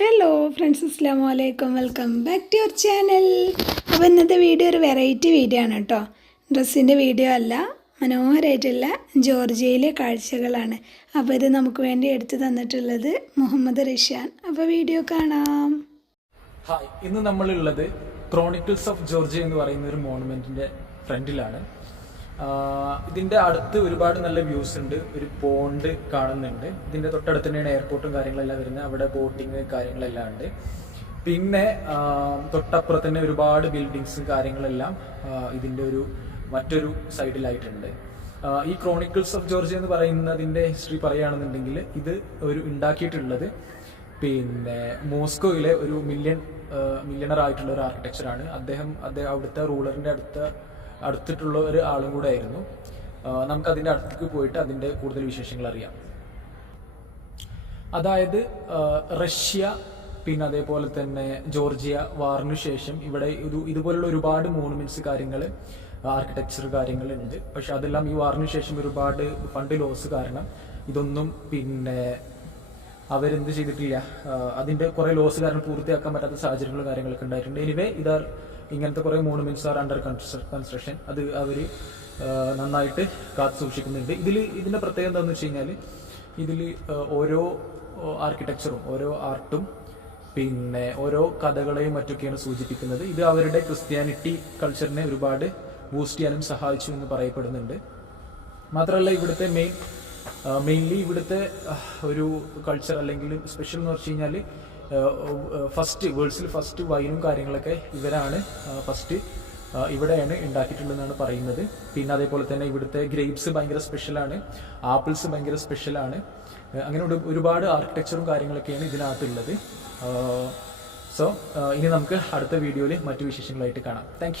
Hello friends അസ്ലാം വലൈക്കും welcome back to your channel അപ്പോൾ ഇന്നത്തെ വീഡിയോ ഒരു വെറൈറ്റി വീഡിയോ ആണ് കേട്ടോ ഡ്രസ്സിന്റെ വീഡിയോ അല്ല മനോഹരമായിട്ടുള്ള ജോർജിയയിലെ കാഴ്ചകളാണ്. അപ്പോൾ ഇത് നമുക്ക് വേണ്ടി എടുത്തു തന്നിട്ടുള്ളത് മുഹമ്മദ് റിഷാൻ. അപ്പോൾ വീഡിയോ കാണാം. ഹായ് ഇന്ന് നമ്മളുള്ളത് ക്രോണിക്കിൾസ് ഓഫ് ജോർജിയ എന്ന് പറയുന്ന ഒരു മോണുമെന്റിന്റെ ഫ്രണ്ടിലാണ് ഇതിന്റെ അടുത്ത് ഒരുപാട് നല്ല വ്യൂസ് ഉണ്ട്. ഒരു പോണ്ട് കാണുന്നുണ്ട്. ഇതിന്റെ തൊട്ടടുത്ത് തന്നെയാണ് എയർപോർട്ടും കാര്യങ്ങളെല്ലാം വരുന്നത്. അവിടെ ബോട്ടിങ് കാര്യങ്ങളെല്ലാം ഉണ്ട്. പിന്നെ തൊട്ടപ്പുറത്ത് തന്നെ ഒരുപാട് ബിൽഡിങ്സും കാര്യങ്ങളെല്ലാം ഇതിന്റെ ഒരു മറ്റൊരു സൈഡിലായിട്ടുണ്ട് ഈ ക്രോണിക്കിൾസ് ഓഫ് ജോർജിയ എന്ന് പറയുന്നതിന്റെ ഹിസ്റ്ററി പറയുകയാണെന്നുണ്ടെങ്കിൽ ഇത് ഒരു ഉണ്ടാക്കിയിട്ടുള്ളത് പിന്നെ മോസ്കോയിലെ ഒരു മില്യൺ മില്യണർ ആയിട്ടുള്ള ഒരു ആർക്കിടെക്ചറാണ് അദ്ദേഹം അദ്ദേഹം അവിടുത്തെ റൂളറിന്റെ അടുത്ത അടുത്തിട്ടുള്ള ഒരു ആളും കൂടെ ആയിരുന്നു. നമുക്ക് അതിന്റെ അടുത്തേക്ക് പോയിട്ട് അതിന്റെ കൂടുതൽ വിശേഷങ്ങൾ അറിയാം. അതായത് റഷ്യ പിന്നെ അതേപോലെ തന്നെ ജോർജിയ വാറിനു ശേഷം ഇവിടെ ഒരു ഇതുപോലുള്ള ഒരുപാട് മോണുമെന്റ്സ് കാര്യങ്ങൾ ആർക്കിടെക്ചർ കാര്യങ്ങളുണ്ട്. പക്ഷെ അതെല്ലാം ഈ വാറിനു ശേഷം ഒരുപാട് ഫണ്ട് ലോസ് കാരണം ഇതൊന്നും പിന്നെ അവരെന്ത് ചെയ്തിട്ടില്ല. അതിന്റെ കുറെ ലോസ് കാരണം പൂർത്തിയാക്കാൻ പറ്റാത്ത സാഹചര്യങ്ങൾ കാര്യങ്ങളൊക്കെ ഉണ്ടായിട്ടുണ്ട്. എനിവേ ഇതാർ ഇങ്ങനത്തെ കുറെ മോണുമെന്റ്സ് ആർ അണ്ടർ കൺസ്ട്രക്ഷൻ അത് അവർ നന്നായിട്ട് കാത്തു സൂക്ഷിക്കുന്നുണ്ട്. ഇതിൽ ഇതിന്റെ പ്രത്യേകത എന്താണെന്ന് വെച്ച് കഴിഞ്ഞാൽ ഇതിൽ ഓരോ ആർക്കിടെക്ചറും ഓരോ ആർട്ടും പിന്നെ ഓരോ കഥകളെയും മറ്റൊക്കെയാണ് സൂചിപ്പിക്കുന്നത്. ഇത് അവരുടെ ക്രിസ്ത്യാനിറ്റി കൾച്ചറിനെ ഒരുപാട് ബൂസ്റ്റ് ചെയ്യാനും സഹായിച്ചു എന്ന് പറയപ്പെടുന്നുണ്ട്. മാത്രമല്ല ഇവിടുത്തെ മെയിൻ മെയിൻലി ഇവിടുത്തെ ഒരു കൾച്ചർ അല്ലെങ്കിൽ സ്പെഷ്യൽ എന്ന് വെച്ച് കഴിഞ്ഞാൽ ഫസ്റ്റ് വേൾഡ്സിൽ ഫസ്റ്റ് വൈനും കാര്യങ്ങളൊക്കെ ഇവരാണ്. ഫസ്റ്റ് ഇവിടെയാണ് ഉണ്ടാക്കിയിട്ടുള്ളതെന്നാണ് പറയുന്നത്. പിന്നെ അതേപോലെ തന്നെ ഇവിടുത്തെ ഗ്രേപ്സ് ഭയങ്കര സ്പെഷ്യലാണ് ആപ്പിൾസ് ഭയങ്കര സ്പെഷ്യലാണ് അങ്ങനെ ഒരുപാട് ആർക്കിടെക്ചറും കാര്യങ്ങളൊക്കെയാണ് ഇതിനകത്തുള്ളത്. സോ ഇനി നമുക്ക് അടുത്ത വീഡിയോയിൽ മറ്റു വിശേഷങ്ങളായിട്ട് കാണാം. താങ്ക്